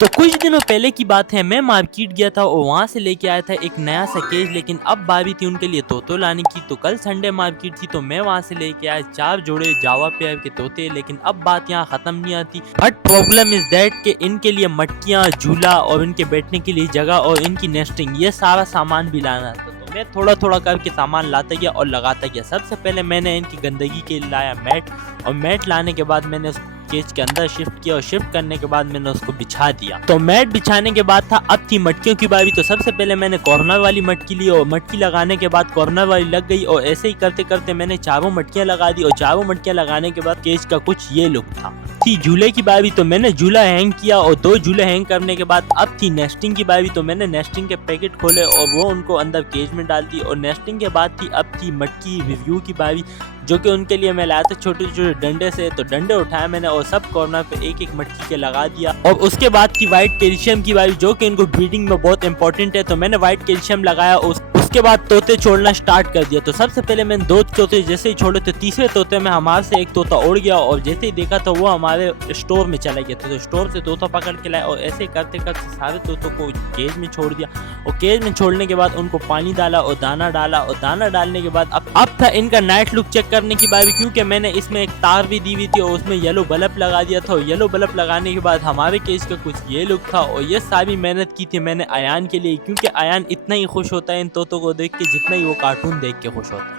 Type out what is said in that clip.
तो कुछ दिनों पहले की बात है, मैं मार्केट गया था और वहाँ से लेके आया था एक नया सा केज। लेकिन अब बारी थी उनके लिए तोतो लाने की। तो कल संडे मार्केट थी तो मैं वहाँ से लेके आया 4 जोड़े जावा पेयर के तोते। लेकिन अब बात यहाँ खत्म नहीं आती, बट प्रॉब्लम इज दैट कि इनके लिए मटकियाँ, झूला और इनके बैठने के लिए जगह और इनकी नेस्टिंग, ये सारा सामान भी लाना था। तो मैं थोड़ा थोड़ा करके सामान लाता गया और लगाता गया। सबसे पहले मैंने इनकी गंदगी के लिए लाया मैट, और मैट लाने के बाद मैंने केज के अंदर शिफ्ट किया और शिफ्ट करने के बाद मैंने उसको बिछा दिया। तो मैट बिछाने के बाद था, अब थी मटकियों की बारी। तो सबसे पहले मैंने कॉर्नर वाली मटकी ली और मटकी लगाने के बाद कॉर्नर वाली लग गई, और ऐसे ही करते करते मैंने चारों मटकियां लगा दी। और चारों मटकियां लगाने के बाद केज का कुछ ये लुक था। थी झूले की बारी, तो मैंने झूला हैंग किया, और 2 झूले हैंग करने के बाद अब थी नेस्टिंग की बारी। तो मैंने नेस्टिंग के पैकेट खोले और वो उनको अंदर केज में डाल दी। और नेस्टिंग के बाद थी अब थी मटकी रिव्यू की बारी, जो कि उनके लिए मैं लाया था छोटे छोटे डंडे से। तो डंडे उठाए मैंने और सब कॉर्नर पे एक एक मटकी के लगा दिया। और उसके बाद की व्हाइट कैल्शियम की बारी, जो कि इनको ब्रीडिंग में बहुत इंपॉर्टेंट है। तो मैंने व्हाइट कैल्शियम लगाया, उसके बाद तोते छोड़ना स्टार्ट कर दिया। तो सबसे पहले मैंने 2 तोते जैसे ही छोड़े, तो तीसरे तोते में हमारे से एक तोता उड़ गया, और जैसे ही देखा तो वो हमारे स्टोर में चला गया। तो स्टोर से तोता पकड़ के लाया, और ऐसे करते करते सारे तोतों को केज में छोड़ दिया। और केज में छोड़ने के बाद उनको पानी डाला और दाना डाला, और दाना डालने के बाद अब था इनका नाइट लुक चेक करने की बारी, क्योंकि मैंने इसमें एक तार भी दी हुई थी और उसमें येलो बल्ब लगा दिया था। येलो बल्ब लगाने के बाद हमारे केज का कुछ ये लुक था। और ये सारी मेहनत की थी मैंने अयान के लिए, क्योंकि अयान इतना ही खुश होता है इन तोतों को देख के जितना ही वो कार्टून देख के खुश होता है।